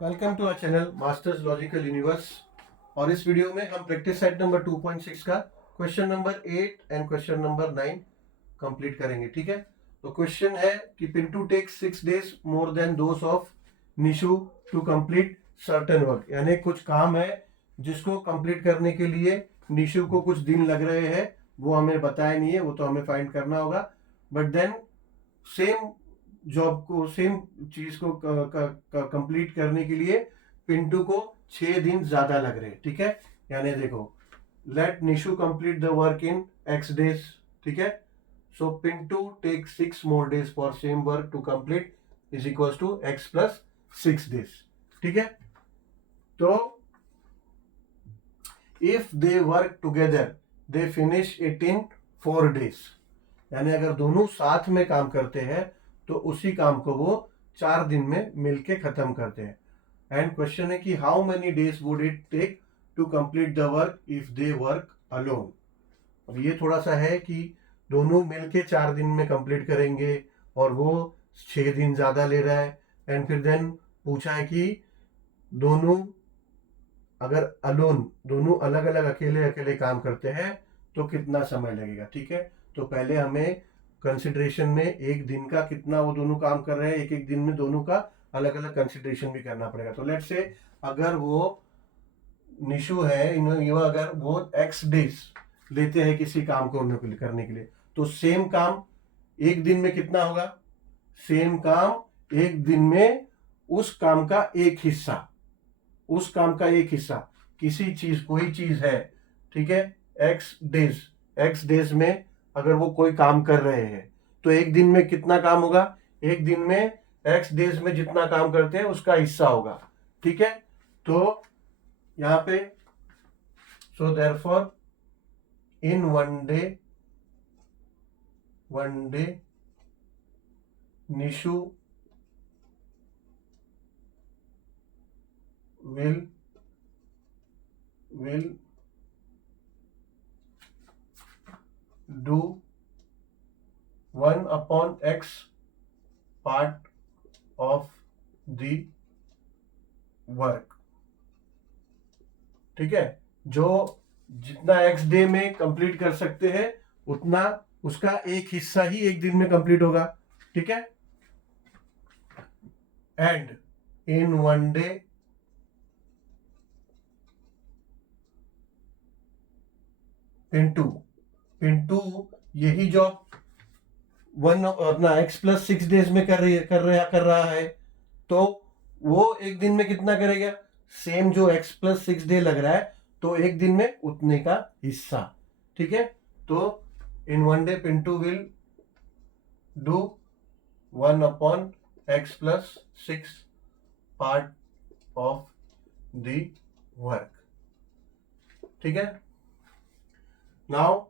Welcome to our channel Masters Logical Universe. और इस video में हम प्रैक्टिस सेट नंबर 2.6 का question number 8 and question number 9 complete करेंगे। ठीक है, तो क्वेश्चन है कि Pintu takes 6 days more than those of Nishu to complete certain work. यानी कुछ काम है जिसको कंप्लीट करने के लिए निशु को कुछ दिन लग रहे हैं, वो हमें बताया नहीं है, वो तो हमें फाइंड करना होगा। बट देन सेम जॉब को, सेम चीज को कंप्लीट करने के लिए पिंटू को 6 दिन ज्यादा लग रहे हैं। ठीक है, यानी देखो, let Nishu complete the work in x days। ठीक है, so Pintu take 6 more days for same work to complete is equal to x plus 6 days। ठीक है, तो if they work together they finish it in 4 days। यानी अगर दोनों साथ में काम करते हैं तो उसी काम को वो 4 दिन में मिलके खत्म करते हैं। एंड क्वेश्चन है कि how many days would it take to complete the work if they work alone. अब ये थोड़ा सा है कि दोनों मिलके 4 दिन में कंप्लीट करेंगे और वो 6 दिन ज्यादा ले रहा है। एंड फिर देन पूछा है कि दोनों अगर अलोन, दोनों अलग अलग अकेले अकेले काम करते हैं तो कितना समय लगेगा। ठीक है, तो पहले हमें कंसिडरेशन में एक दिन का कितना वो दोनों काम कर रहे हैं, एक एक दिन में दोनों का अलग अलग कंसिडरेशन भी करना पड़ेगा। तो लेट्स से अगर वो निशु है, इन्होंने अगर वो x डेज लेते हैं किसी काम को करने के लिए, तो सेम काम एक दिन में कितना होगा। सेम काम एक दिन में उस काम का एक हिस्सा, उस काम का एक हिस्सा, किसी चीज, कोई चीज है, ठीक है, एक्स डेज में अगर वो कोई काम कर रहे हैं तो एक दिन में कितना काम होगा। एक दिन में एक्स डेज में जितना काम करते हैं उसका हिस्सा होगा। ठीक है, तो यहां पे so therefore in one day Nishu will do 1/x part of the work। ठीक है, जो जितना x डे में कंप्लीट कर सकते हैं उतना उसका एक हिस्सा ही एक दिन में कंप्लीट होगा। ठीक है, and in one day Pintu Pintu यही जॉब वन अपना x+6 days में कर रहा है, तो वो एक दिन में कितना करेगा। सेम जो x+6 day लग रहा है तो एक दिन में उतने का हिस्सा। ठीक है, तो in one day Pintu will do 1/x+6 part of the work. ठीक है, now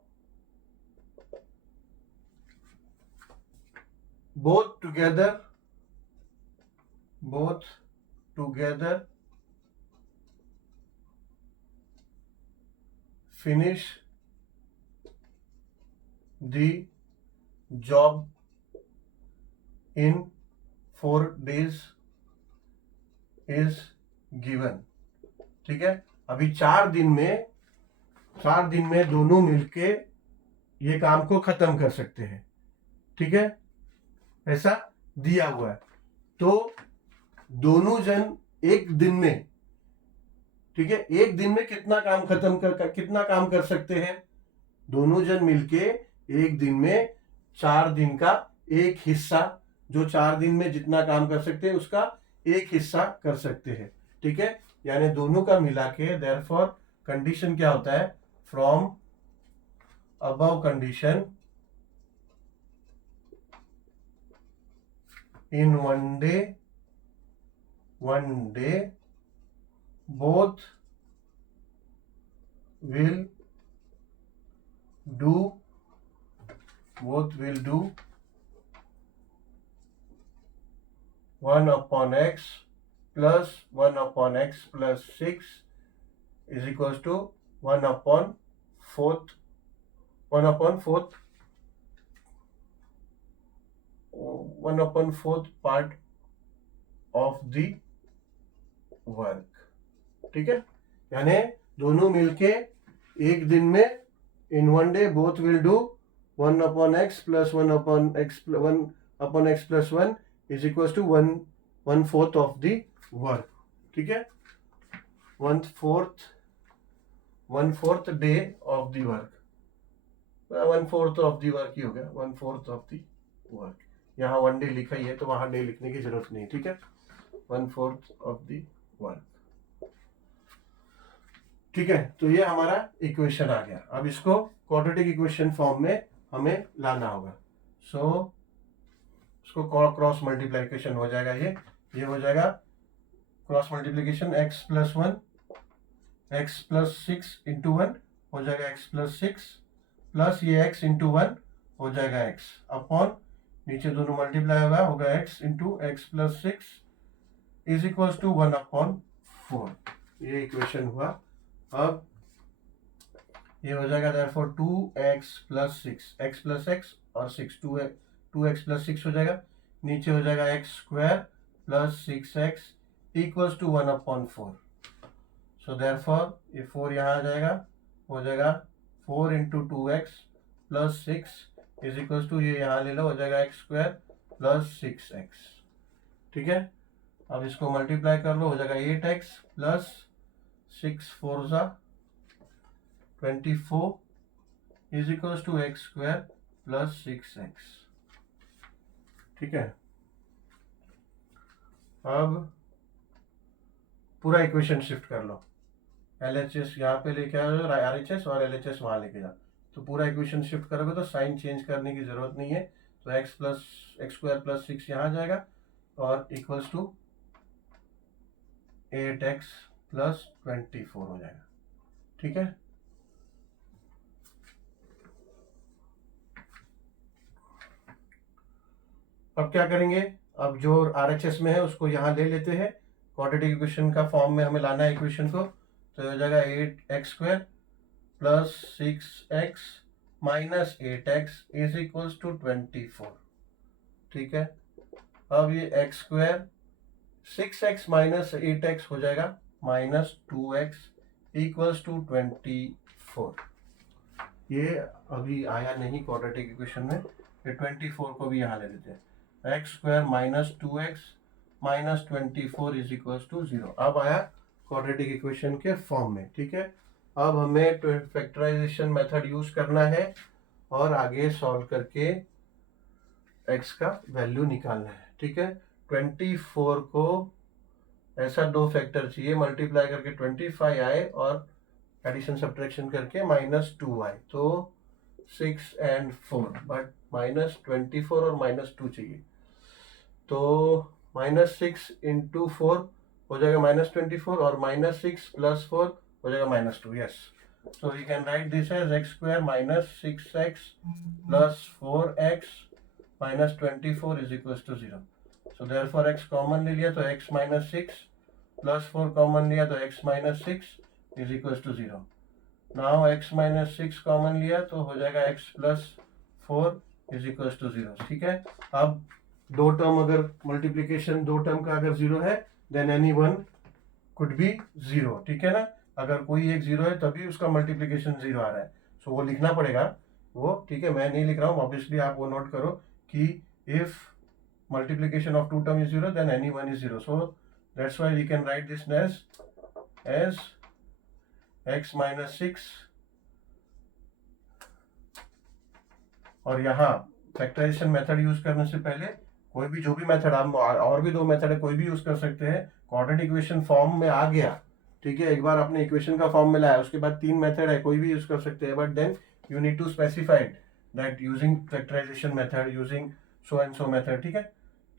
both together finish the job in 4 days is given। ठीक है, अभी 4 दिन में दोनों मिलके ये काम को खत्म कर सकते हैं। ठीक है, ऐसा दिया हुआ है, तो दोनों जन एक दिन में, ठीक है, एक दिन में कितना काम कर सकते हैं। दोनों जन मिलके एक दिन में 4 दिन का एक हिस्सा, जो 4 दिन में जितना काम कर सकते हैं उसका एक हिस्सा कर सकते हैं। ठीक है, यानी दोनों का मिला के देयरफॉर कंडीशन क्या होता है, from above condition in one day both will do 1/x plus 1/x+6 is equals to 1/4 1/4 part of the work. ठीक है, यानी दोनों मिलके एक दिन में in one day both will do 1/x plus 1/x 1/x plus 1 is equals to 1/4 of the work। ठीक है, 1/4 day of the work, 1/4 of the work ही हो गया, 1/4 ऑफ द वर्क। यहाँ 1 डे लिखा ही है तो वहां डे लिखने की जरूरत नहीं। ठीक है, 1/4 ऑफ द वर्क। ठीक है, तो ये हमारा इक्वेशन आ गया। अब इसको क्वाड्रेटिक इक्वेशन फॉर्म में हमें लाना होगा। सो इसको क्रॉस मल्टीप्लिकेशन हो जाएगा, ये हो जाएगा cross multiplication x plus 1 x plus 6 into 1 हो जाएगा x प्लस 6 प्लस ये x इंटू 1 हो जाएगा x अपॉन नीचे दोनों मल्टीप्लाई होगा x into x plus 6 is equals to 1/4। ये इक्वेशन हुआ। अब ये हो जाएगा therefore 2x plus 6 x plus x और 6 2x प्लस 6 हो जाएगा, नीचे हो जाएगा x square plus 6x equals to 1/4। So therefore ये 4 यहाँ आ जाएगा, हो जाएगा 4 into 2x plus 6 is equals to ये यहाँ ले लो, हो जाएगा x स्क्वायर प्लस 6x। ठीक है, अब इसको मल्टीप्लाई कर लो, हो जाएगा 8x plus 6 4 24 is equals to x square plus 6x। ठीक है, अब पूरा इक्वेशन शिफ्ट कर लो, LHS यहाँ पे लेके आओ, RHS और LHS वहां लेके जाओ, तो पूरा इक्वेशन शिफ्ट करोगे तो साइन चेंज करने की जरूरत नहीं है। तो x स्क्वायर प्लस 6 यहाँ जाएगा और इक्वल्स टू 8x प्लस 24 हो जाएगा। ठीक है, अब क्या करेंगे, अब जो RHS में है उसको यहाँ ले लेते हैं, क्वाड्रेटिक इक्वेशन का फॉर्म में हमें लाना है इक्वेशन को। तो हो जाएगा 8x square plus 6x minus 8x is equals to 24। ठीक है, अब ये x square 6x minus 8x हो जाएगा माइनस 2x इक्वल्स टू 24। ये अभी आया नहीं क्वाड्रेटिक इक्वेशन में, ये 24 को भी यहाँ ले लेते हैं, x square minus 2x minus 24 is equals to 0। अब आया क्वाड्रेटिक इक्वेशन के फॉर्म में। ठीक है, अब हमें फैक्टराइजेशन मेथड यूज करना है और आगे सॉल्व करके x का वैल्यू निकालना है। ठीक है, 24 को ऐसा दो फैक्टर चाहिए, मल्टीप्लाई करके 25 आए और एडिशन सब्ट्रैक्शन करके -2 आए, तो 6 and 4, बट -24 और -2 चाहिए। तो -6 इंटू 4 हो जाएगा -24 और -6 प्लस 4 हो जाएगा -2। Yes, so we can write this as x square minus 6x plus 4x minus 24 is equals to 0। so therefore x common ले लिया तो x minus 6 plus 4 कॉमन लिया तो x minus 6 is equals to 0। now x minus 6 common लिया तो हो जाएगा x plus 4 is equals to 0। ठीक है, अब दो टर्म अगर मल्टीप्लीकेशन दो टर्म का अगर 0 है then any one could be 0। ठीक है ना, अगर कोई एक 0 है तभी उसका मल्टीप्लीकेशन 0 आ रहा है, सो वो लिखना पड़ेगा वो। ठीक है, मैं नहीं लिख रहा हूँ, ऑब्वियसली आप वो नोट करो कि if multiplication of two term is 0 then any one is 0। So that's why we can write this as x minus 6 और यहाँ फैक्टराइजेशन मेथड यूज करने से पहले कोई भी जो भी मेथड, आप और भी दो मेथड है कोई भी यूज कर सकते हैं। क्वाड्रेटिक इक्वेशन फॉर्म में आ गया, ठीक है, एक बार आपने इक्वेशन का फॉर्म में लाया, उसके बाद 3 मेथड है, कोई भी यूज कर सकते हैं, but then you need to specified that using factorization method using so and so method. ठीक है,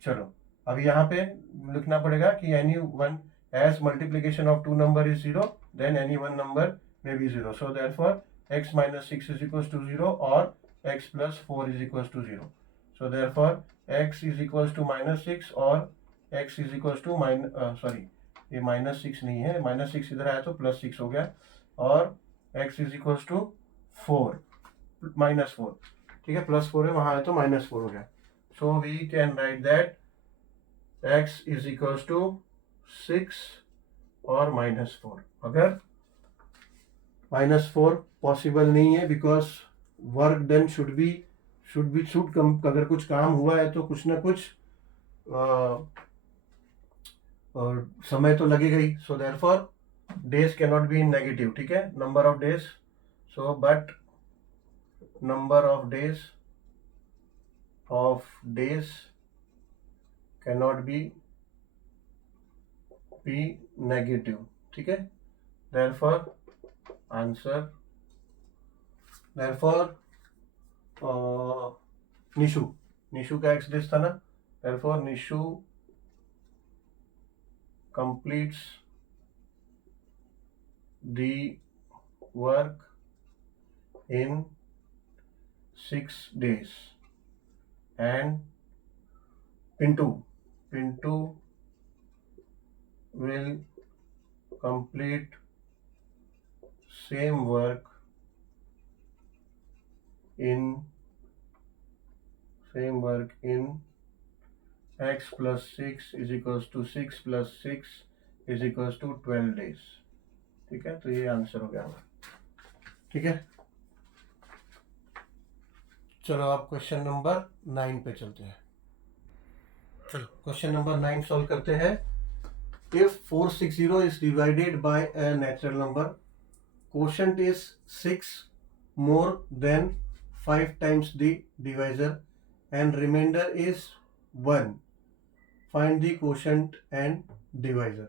चलो अब यहाँ पे लिखना पड़ेगा कि any one as multiplication of two number is 0 then any one number may be 0। So therefore x minus 6 is equals to 0 और x plus 4 is equals to 0। so therefore x is equals to -6 और x is equals to ये -6 नहीं है, -6 इधर आया तो +6 हो गया और x is equals to 4 -4। ठीक है, +4 है, वहां आया तो -4 हो गया। so we can write that x is equals to 6 और -4। अगर -4 पॉसिबल नहीं है बिकॉज वर्क डन शुड अगर कुछ काम हुआ है तो कुछ ना कुछ और समय तो लगेगा ही। So therefore days can not be in negative, ठीक है, number of days. So but number of days can not be negative, ठीक है। देयरफॉर आंसर, देयरफॉर निशु का एक्स डेज था ना, therefore Nishu completes the work in 6 days and Pintu will complete same work in x plus 6 is equals to 6 plus 6 is equals to 12 days, ठीक है। तो ये answer हो गया हमारा, ठीक है। चलो आप क्वेश्चन नंबर 9 पे चलते हैं। चलो क्वेश्चन नंबर 9 सॉल्व करते हैं। If 460 is divided by a natural number, quotient is 6 more than 5 times the divisor and remainder is 1, find the quotient and divisor,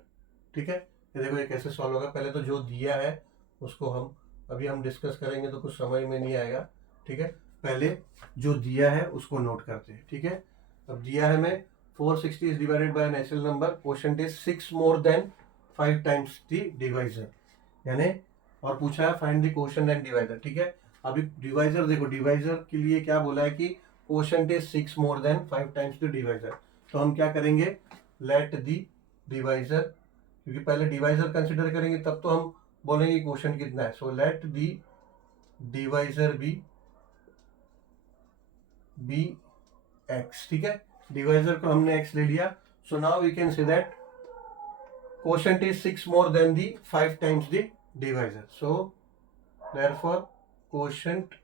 ठीक है। ये देखो ये कैसे सॉल्व होगा। पहले तो जो दिया है उसको हम डिस्कस करेंगे तो कुछ समझ में नहीं आएगा, ठीक है। पहले जो दिया है उसको नोट करते हैं, ठीक है। अब दिया है हमें 460 is divided by natural number, quotient is 6 more then 5 times the divisor, यानी और पूछा है find the quotient and divisor, ठीक है। अभी डिवाइजर देखो, डिवाइजर के लिए क्या बोला है कि quotient is 6 more then 5 times the divisor. तो हम क्या करेंगे, लेट दी डिवाइजर, क्योंकि पहले डिवाइजर कंसिडर करेंगे तब तो हम बोलेंगे क्वोशंट कितना है। So let the divisor be x, ठीक है। डिवाइजर को हमने एक्स ले लिया। So now we can say that quotient is 6 more than the 5 times the divisor. So therefore quotient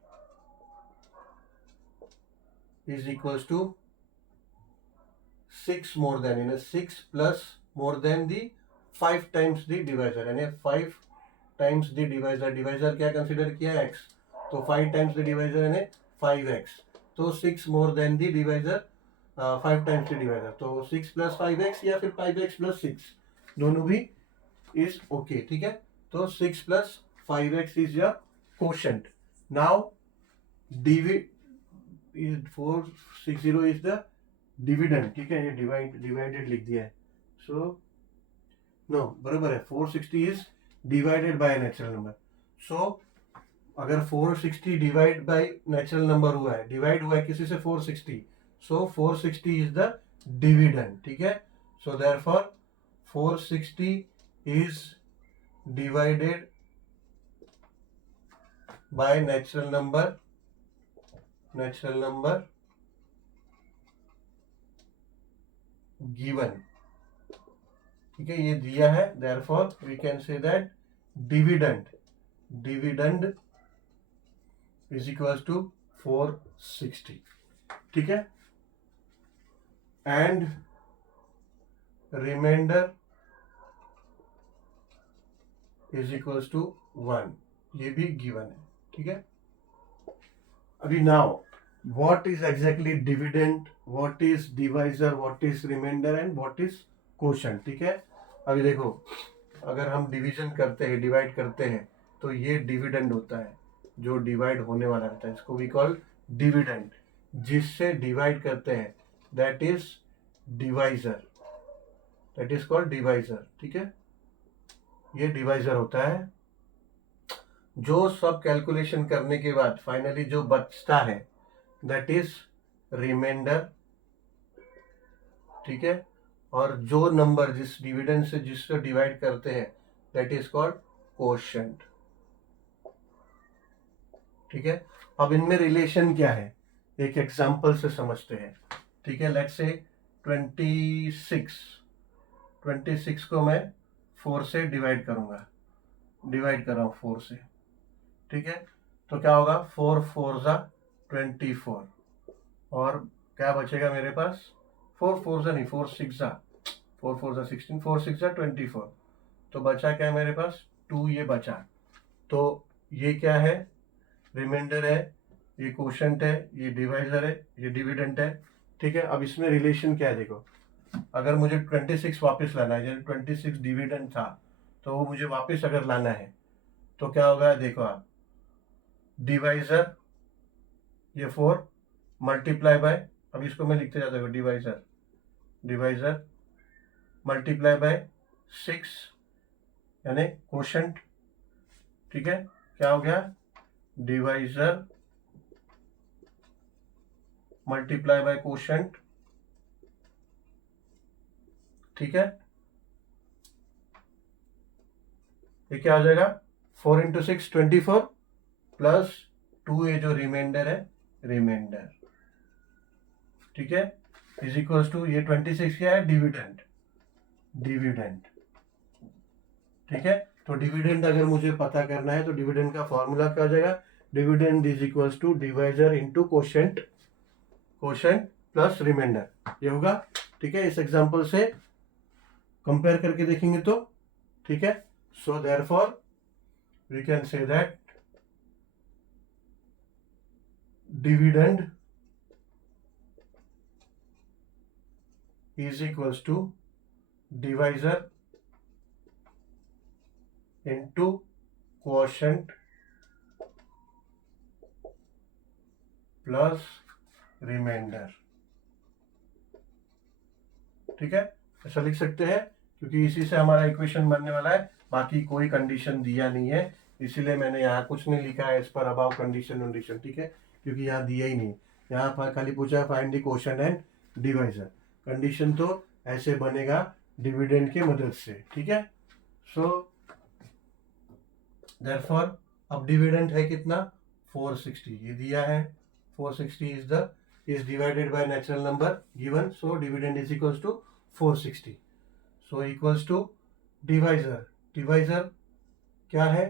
is equals to 6 more than, यानी 6 plus more than the 5 times the divisor, यानी 5 times the divisor। Divisor क्या consider किया है, x, तो 5 times the divisor यानी 5x, तो 6 more than the divisor, 5 times the divisor, तो 6 plus 5x या फिर 5x plus 6 दोनों भी इज ओके, ठीक है। तो 6 plus 5x is your quotient. Now divide 460 is the dividend, ठीक है। ये डिवाइडेड लिख दिया है। सो नो, बराबर है, 460 is divided by natural number. So अगर 460 डिवाइड बाय नेचुरल नंबर हुआ है, डिवाइड हुआ है किसी से 460, सो 460 इज द डिविडेंड, ठीक है। So therefore 460 is divided by natural number given, ठीक है, ये दिया है। Therefore we can say that dividend is equals to 460, ठीक है। And remainder is equals to 1, ये भी गिवन है, ठीक है। अभी now what is exactly dividend, what is divisor, what is remainder and what is quotient, ठीक है। अभी देखो अगर हम डिवीजन करते हैं, डिवाइड करते हैं, तो ये डिविडेंड होता है, जो डिवाइड होने वाला रहता है, इसको वी कॉल डिविडेंड। जिससे डिवाइड करते हैं that is divisor, that is called divisor, ठीक है। ये डिवाइजर होता है। जो सब कैलकुलेशन करने के बाद फाइनली जो बचता है दैट इज रिमाइंडर, ठीक है। और जो नंबर जिस डिविडेंड से जिससे डिवाइड करते हैं दैट इज कॉल्ड क्वोशंट, ठीक है। अब इनमें रिलेशन क्या है, एक एग्जांपल से समझते हैं, ठीक है। लेट्स से 26 को मैं 4 से डिवाइड करूंगा, डिवाइड कर रहा हूँ 4 से, ठीक है। तो क्या होगा, 4 4 जा 24, और क्या बचेगा मेरे पास, 4 4 जा नहीं, 4 6 जा 4 4 जा 16, 4 6 जा 24, तो बचा क्या है मेरे पास, 2 ये बचा। तो ये क्या है, रिमाइंडर है, ये क्वोशंट है, ये डिवाइजर है, ये डिविडेंड है, ठीक है। अब इसमें रिलेशन क्या है देखो, अगर मुझे 26 वापस लाना है, जैसे 26 डिविडेंड था, तो वो मुझे वापस अगर लाना है तो क्या होगा, देखो आप, डिवाइजर ये 4 मल्टीप्लाई बाय, अब इसको मैं लिखते जाता हूँ, डिवाइजर डिवाइजर मल्टीप्लाई बाय 6 यानी क्वोशंट, ठीक है। क्या हो गया, डिवाइजर मल्टीप्लाई बाय क्वोशंट, ठीक है। ये क्या हो जाएगा, 4 इंटू 6 24 प्लस 2 ये जो रिमाइंडर है, रिमाइंडर, ठीक है, इज इक्वल्स टू ये 26 क्या है, डिविडेंड, डिविडेंड, ठीक है। तो डिविडेंड अगर मुझे पता करना है तो डिविडेंड का फॉर्मूला क्या हो जाएगा, dividend is equals to divisor into quotient, quotient plus remainder, ये होगा, ठीक है। इस एग्जांपल से कंपेयर करके देखेंगे तो, ठीक है। So therefore we can say that dividend is equals to divisor into quotient plus remainder, ठीक है। ऐसा लिख सकते हैं क्योंकि इसी से हमारा इक्वेशन बनने वाला है, बाकी कोई कंडीशन दिया नहीं है, इसीलिए मैंने यहाँ कुछ नहीं लिखा है इस पर अबाउ कंडीशन वंडीशन, ठीक है, क्योंकि यहाँ दिया ही नहीं, यहाँ पर खाली पूछा है find the quotient and divisor. Condition तो ऐसे बनेगा डिविडेंड के मदद से, ठीक है। सो देयरफॉर अब डिविडेंड है कितना, 460, ये दिया है 460 is divided by natural number given, so dividend is equals to 460, so equals to divisor, divisor क्या है,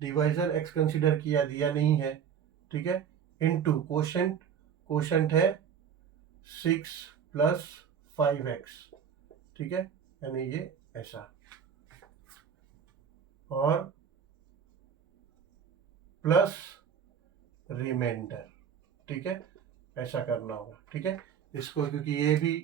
डिवाइजर एक्स कंसीडर किया, दिया नहीं है, ठीक है, इनटू क्वोशंट, क्वोशंट है 6 प्लस 5x, ठीक है, यानी ये ऐसा, और प्लस रिमाइंडर, ठीक है, ऐसा करना होगा, ठीक है। इसको क्योंकि ये भी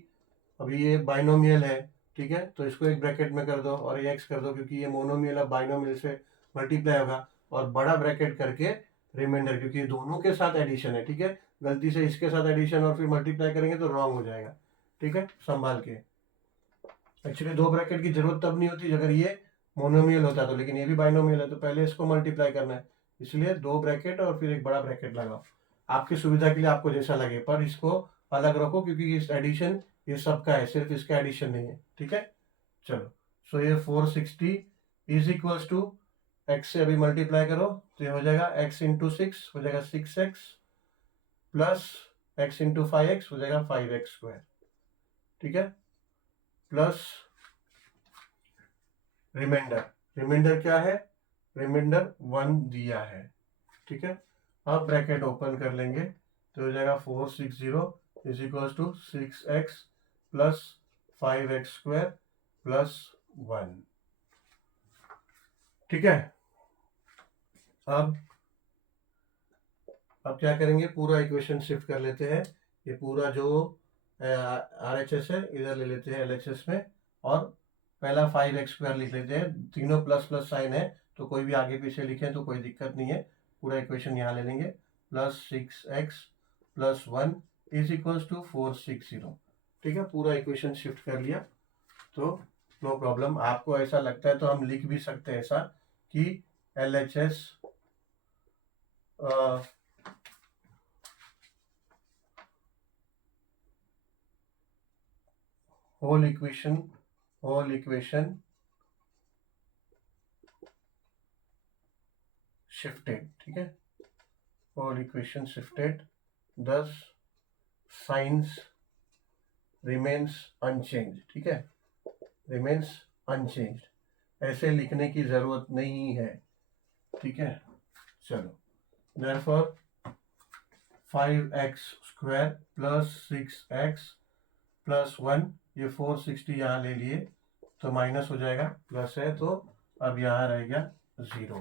अभी ये बाइनोमियल है, ठीक है, तो इसको एक ब्रैकेट में कर दो और ये एक्स कर दो, क्योंकि ये मोनोमियल अब बाइनोमियल से मल्टीप्लाई होगा, और बड़ा ब्रैकेट करके रिमाइंडर, क्योंकि ये दोनों के साथ एडिशन है, ठीक है, गलती से इसके साथ एडिशन और फिर मल्टीप्लाई करेंगे तो रॉन्ग हो जाएगा, ठीक है, संभाल के। एक्चुअली दो ब्रैकेट की जरूरत तब नहीं होती अगर ये मोनोमियल होता तो, लेकिन ये भी बाइनोमियल है तो पहले इसको मल्टीप्लाई करना है, इसलिए दो ब्रैकेट और फिर एक बड़ा ब्रैकेट लगाओ, आपकी सुविधा के लिए आपको जैसा लगे, पर इसको अलग रखो क्योंकि इस एडिशन ये सबका है, सिर्फ इसका एडिशन नहीं है, ठीक है। चलो, सो ये 460 इज इक्वल्स टू एक्स से अभी मल्टीप्लाई करो तो ये हो जाएगा x इंटू 6 हो जाएगा 6x plus x into 5x हो जाएगा 5x², ठीक है, प्लस रिमाइंडर, रिमाइंडर क्या है, रिमाइंडर 1 दिया है, ठीक है। अब ब्रैकेट ओपन कर लेंगे तो हो जाएगा 460 is equals to 6x plus 5x² plus 1, ठीक है। अब क्या करेंगे, पूरा इक्वेशन शिफ्ट कर लेते हैं, ये पूरा जो RHS है इधर ले लेते हैं LHS में, और पहला 5x² लिख लेते हैं, तीनों प्लस प्लस साइन है तो कोई भी आगे पीछे लिखें तो कोई दिक्कत नहीं है, पूरा इक्वेशन यहाँ ले लेंगे, plus 6x plus 1 is equals to 460, ठीक है, पूरा इक्वेशन शिफ्ट कर लिया तो नो प्रॉब्लम। आपको ऐसा लगता है तो हम लिख भी सकते हैं ऐसा कि LHS whole equation shifted, ठीक है, whole equation shifted, thus signs remains unchanged, ठीक है, remains unchanged, ऐसे लिखने की जरूरत नहीं है, ठीक है। चलो, therefore 5x square plus 6x plus 1, ये 460 यहाँ ले लिए तो माइनस हो जाएगा, प्लस है तो अब यहाँ रहेगा 0।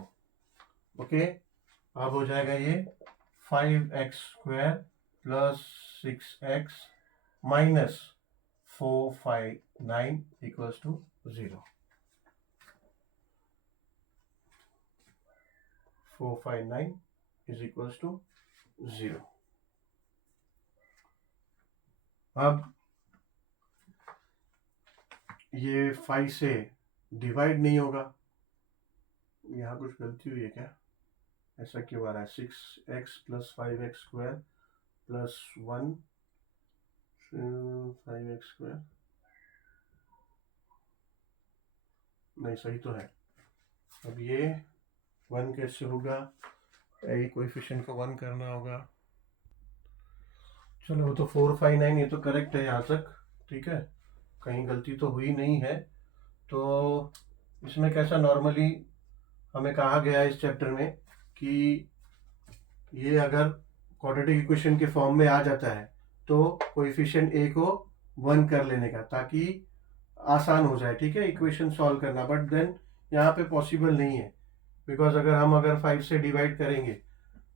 ओके, अब हो जाएगा ये 5x square plus 6x minus 459 equals to 0। 459 is equals to 0। अब ये 5 से डिवाइड नहीं होगा, यहाँ कुछ गलती हुई है क्या, ऐसा क्यों आ रहा है। 6x plus 5x square plus 1 5x square, नहीं सही तो है। अब ये 1 कैसे होगा, यही कोएफिशिएंट को 1 करना होगा। चलो, वो तो 459, ये तो करेक्ट है यहाँ तक, ठीक है, कहीं गलती तो हुई नहीं है। तो इसमें कैसा नॉर्मली हमें कहा गया है इस चैप्टर में कि ये अगर क्वाड्रेटिक इक्वेशन के फॉर्म में आ जाता है तो कोएफिशिएंट ए को 1 कर लेने का, ताकि आसान हो जाए, ठीक है, इक्वेशन सॉल्व करना। बट देन यहाँ पे पॉसिबल नहीं है, बिकॉज अगर 5 से डिवाइड करेंगे,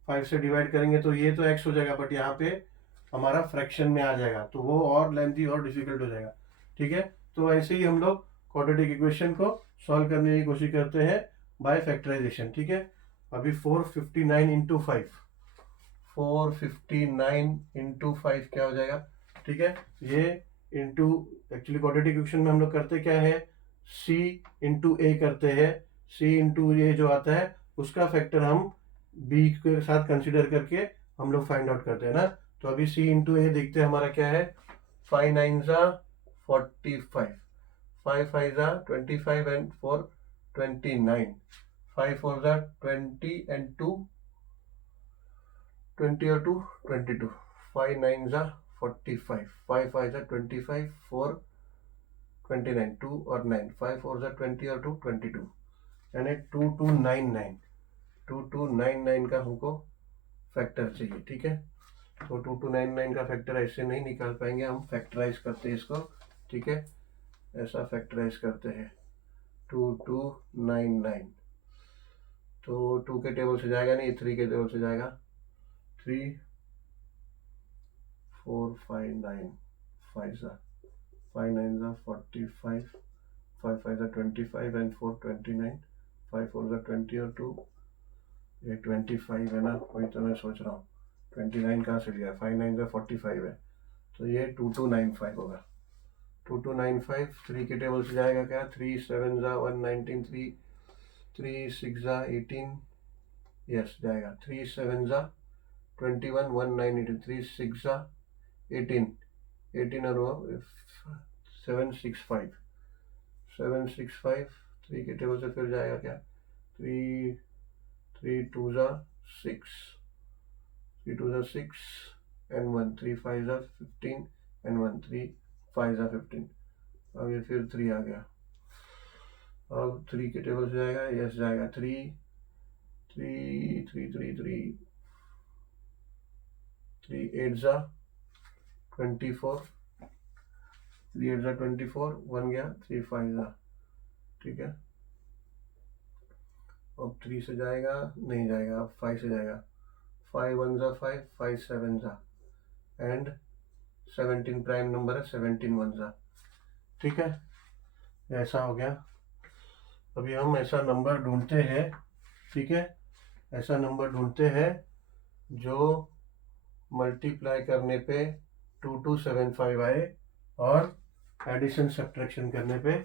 5 से डिवाइड करेंगे तो ये तो x हो जाएगा, बट यहाँ पे हमारा फ्रैक्शन में आ जाएगा, तो वो और लेंथी और डिफिकल्ट हो जाएगा, ठीक है। तो ऐसे ही हम लोग क्वाड्रेटिक इक्वेशन को सॉल्व करने की कोशिश करते हैं बाय फैक्टराइजेशन, ठीक है। अभी 459 इंटू 5, 459 इंटू 5 क्या हो जाएगा, ठीक है। ये इंटू, एक्चुअली क्वाड्रेटिक इक्वेशन में हम लोग करते क्या है, c इंटू ए करते हैं, c इंटू ए जो आता है उसका फैक्टर हम b के साथ कंसिडर करके हम लोग फाइंड आउट करते हैं ना। तो अभी c इंटू ए देखते हैं हमारा क्या है, 5 9 जा 45, 5 5 जा 25 एंड 4 29, 5 4 जा 20 एंड 2 20 और 2 22, 5 9 जा 45, 5 5 जा 25, 4 29, 2 और 9, 5 4 जा 20 और 2 22, यानी 2299, 2299 का हमको फैक्टर चाहिए, ठीक है। तो 2299 का फैक्टर ऐसे नहीं निकाल पाएंगे, हम फैक्टराइज करते हैं इसको, ठीक है, ऐसा फैक्टराइज करते हैं 2299। तो 2 के टेबल से जाएगा नहीं, 3 के टेबल से जाएगा, 3 4 5 9, 5 जा 5 9 जा 45, 5 5 जा 25 एंड 4 29, 5 4 जा 20 और 2 ये 25 है ना, वही तो मैं सोच रहा हूँ 29 कहाँ से लिया, 5 9 जा 45 है, तो ये 2295 होगा। 2295 3 के टेबल से जाएगा क्या, 3 7 जा 119, 3 6 जा 18, यस जाएगा, 3 7 जा 21 198, 3 6 जा 18 18 और वो 765, 765 3 के टेबल से फिर जाएगा क्या, 3 3 2 जा 6, 3 2 जा 6 and 1, 3 5 जा 15 and 1 3 5 जा 15, अब ये फिर 3 आ गया, अब 3 के टेबल से जाएगा, यस जाएगा, 3 3 3 3 3 3 8 जा 24, 3 8 जा 24, 1 गया, 3 5 जा, ठीक है। अब 3 से जाएगा नहीं जाएगा, अब 5 से जाएगा, 5 1 जा 5, 5 7 जा एंड 17 प्राइम नंबर है, 17 1 जा, ठीक है, ऐसा हो गया। अभी हम ऐसा नंबर ढूंढते हैं, ठीक है, ऐसा नंबर ढूंढते हैं जो मल्टीप्लाई करने पे 2275 आए और एडिशन सब्ट्रैक्शन करने पे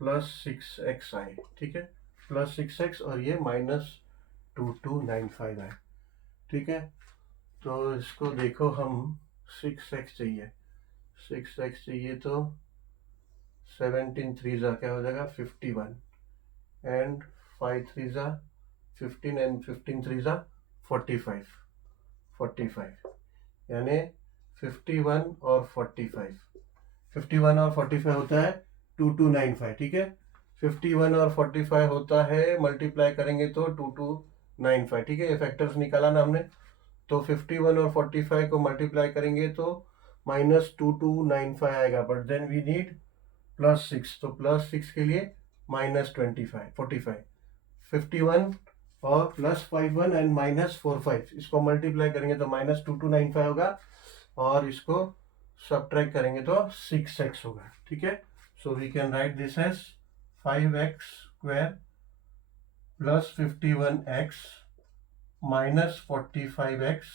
प्लस 6x आए, ठीक है, प्लस 6x और ये माइनस 2295 आए, ठीक है। तो इसको देखो, हम 6x चाहिए, 6x चाहिए तो 17 3 जा क्या हो जाएगा 51 एंड 5 3 जा 15 एंड 15 3 जा 45, 45 यानी 51 और 45, 51 और 45 होता है 2295, ठीक है। 51 और 45 होता है, मल्टीप्लाई करेंगे तो 2295, ठीक है। ये फैक्टर्स निकाला ना हमने, तो 51 और 45 को मल्टीप्लाई करेंगे तो -2295 आएगा, बट देन वी नीड +6, तो +6 के लिए -25 45 51 और +51 एंड -45, इसको मल्टीप्लाई करेंगे तो -2295 होगा, और इसको सब्ट्रैक्ट करेंगे तो 6x होगा, ठीक है। So we can write this as 5x² + 51x -45x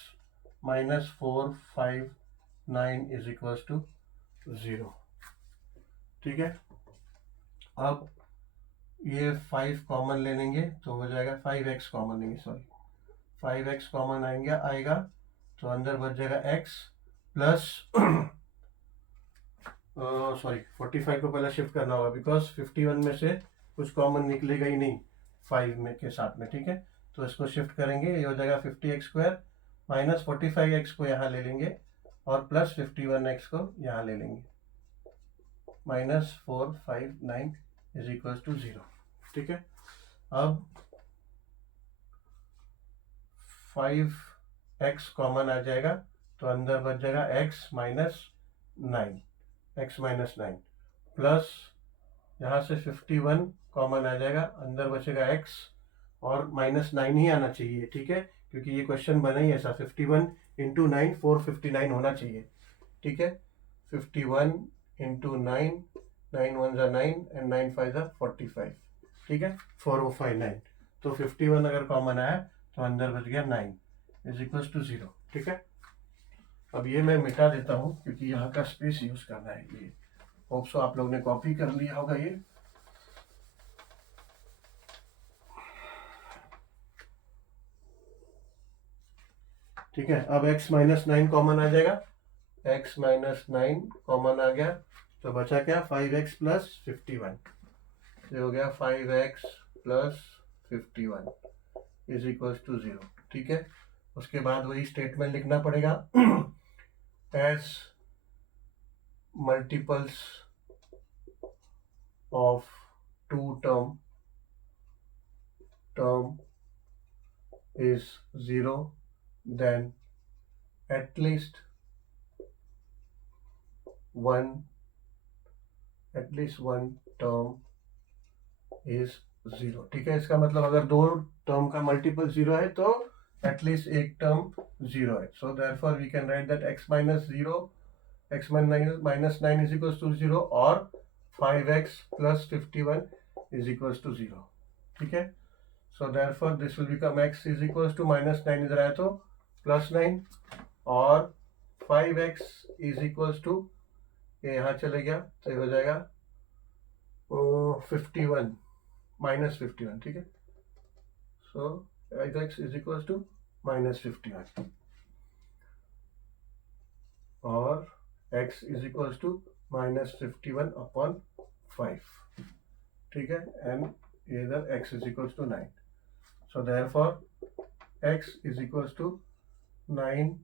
-459 is equals to 0, ठीक है। अब ये 5 कॉमन ले लेंगे तो हो जाएगा 5x कॉमन लेंगे, सॉरी 5x कॉमन आएगा तो अंदर बच जाएगा x प्लस सॉरी 45 को पहले शिफ्ट करना होगा, बिकॉज 51 में से कुछ कॉमन निकलेगा ही नहीं 5 में के साथ में, ठीक है। तो इसको शिफ्ट करेंगे, ये हो जाएगा 50x² -45x को यहाँ ले लेंगे और प्लस 51x को यहाँ ले लेंगे, -459 इज इक्वल टू 0, ठीक है। अब 5x कॉमन आ जाएगा तो अंदर बच जाएगा x -9 प्लस यहाँ से 51 कॉमन आ जाएगा, अंदर बचेगा x और -9 ही आना चाहिए, ठीक है, क्योंकि ये क्वेश्चन बना ही ऐसा 51 × 9 459 होना चाहिए, ठीक है। 51 × 9 9 1 = 9 एंड 9 5 = 45, ठीक है, 4059। तो 51 अगर कॉमन आया तो अंदर बच गया 9 इज इक्वल टू 0, ठीक है। अब ये मैं मिटा देता हूँ क्योंकि यहाँ का स्पेस यूज करना है, ये होप सो आप लोग ने कॉपी कर लिया होगा ये। ठीक है, अब x -9 कॉमन आ जाएगा, x -9 कॉमन आ गया तो बचा क्या 5x + 51, ये हो गया 5x + 51 इज इक्वल टू 0, ठीक है। उसके बाद वही स्टेटमेंट लिखना पड़ेगा, as multiples of 2 term is 0, then at least one term is 0, ठीक है। इसका मतलब अगर 2 टर्म का मल्टीपल 0 है तो एटलीस्ट एक टर्म 0 है, so therefore we can write that x -9 is equal to 0 और 5x + 51 इज इक्वल टू 0, ठीक है। So therefore this will become x is equal to -9 इधर आया तो +9 और 5x इज इक्वल टू, ये यहाँ चले गया तो ये हो जाएगा 51 -51, ठीक है। सो x इज इक्वल टू -51 और x इज इक्वल टू -51/5, ठीक है, एंड इधर x is equal to 9, so therefore x is equal to 9,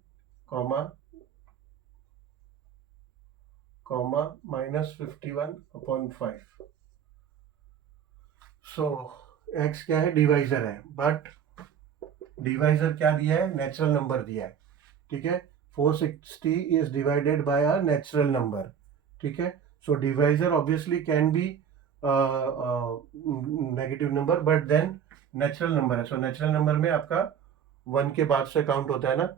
-51/5। So x क्या है, डिवाइजर है, बट डिवाइजर क्या दिया है, नेचुरल नंबर दिया है, ठीक है। 460 is divided by a natural number, ठीक है। So divisor obviously can be negative number, but then natural number है, सो नेचुरल नंबर में आपका 1 के बाद से काउंट होता है ना,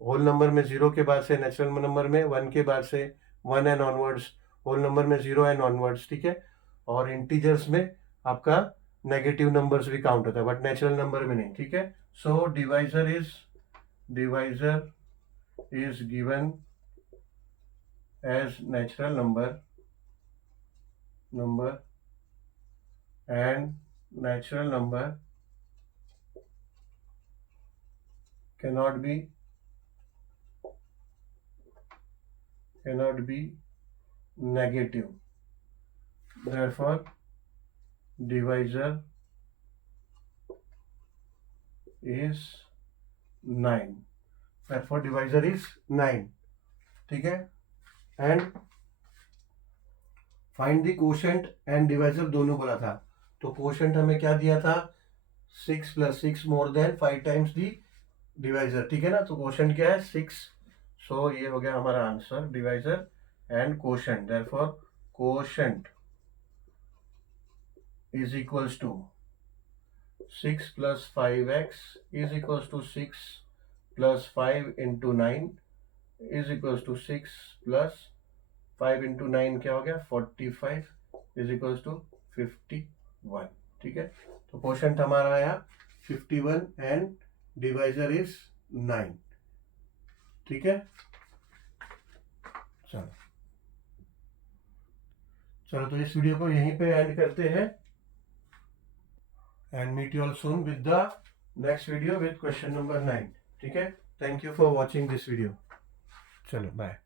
होल नंबर में 0 के बाद से, नेचुरल नंबर में 1 के बाद से 1 एंड ऑनवर्ड्स, होल नंबर में 0 एंड ऑनवर्ड्स, ठीक है। और इंटीजर्स में आपका नेगेटिव नंबर्स भी काउंट होता है, बट नेचुरल नंबर में नहीं, ठीक है। So divisor is given as natural number and natural number cannot be negative, therefore divisor is 9, therefore divisor is 9, ठीक है। And find the quotient and divisor दोनों बोला था, तो कोशेंट हमें क्या दिया था, 6 + 6 more then 5 times the divisor, ठीक है ना। तो कोशेंट क्या है 6, सो ये हो गया हमारा answer, divisor and quotient, therefore quotient is equals to 6 + 5x is equals to 6 + 5 × 9 is equals to 6 + 5 × 9 क्या हो गया 45 इज इक्वल्स टू 51, ठीक है। तो कोशेंट हमारा आया 51 एंड डिवाइजर इज 9, ठीक है। चलो चलो तो इस वीडियो को यहीं पे एंड करते हैं and meet you all soon with the next video with question number 9, ठीक है। Thank you for watching this video. चलो बाय।